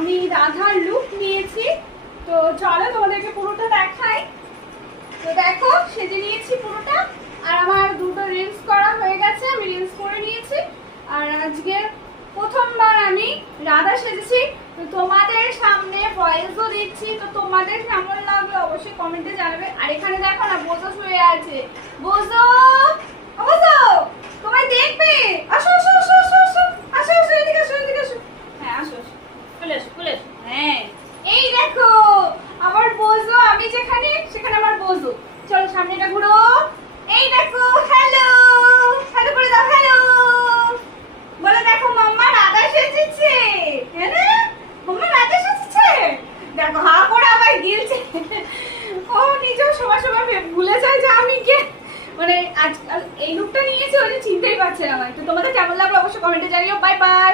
আমি রাধার লুক নিয়েছি। তো চলো তোমাদেরকে পুরোটা দেখাই। তো দেখো সেজে নিয়েছি পুরোটা, আর আমার দুটো রিলস করা হয়ে গেছে, আমি রিলস করে নিয়েছি। আর আজকে প্রথমবার আমি রাধা সেজেছি, তো তোমাদের সামনে ভয়েসও দিচ্ছি। তো তোমাদের কেমন লাগবে অবশ্যই কমেন্টে জানাবে। আর এখানে দেখো না বোঝো শুয়ে আছে। বোঝো বোঝো তোমায় দেখবে, আসো আসো আসো আসো আসো আসো আসো, এদিকে আসো এদিকে আসো। হ্যাঁ আসো আসো, চলে আসো চলে আসো। হ্যাঁ এই দেখো আমার বোঝো, আমি যেখানে সেখানে আমার বোঝো। চলো সামনেটা ঘুরো। এই দেখো হ্যালো, হ্যালো করে দাও, হ্যালো বলে। দেখো মাম্মা রাধা সেজেছে, হ্যাঁ না মাম্মা রাধা সেজেছে। দেখো হা করে আবার গিলছে। ও নিজেও সময় সময় ভুলে যায় যে আমি কে, মানে আজকাল এই লুকটা নিয়েছি ওই যে চিনতেই পারছে না। তো তোমাদের কেমন লাগলো অবশ্যই কমেন্টে জানিও। Bye bye.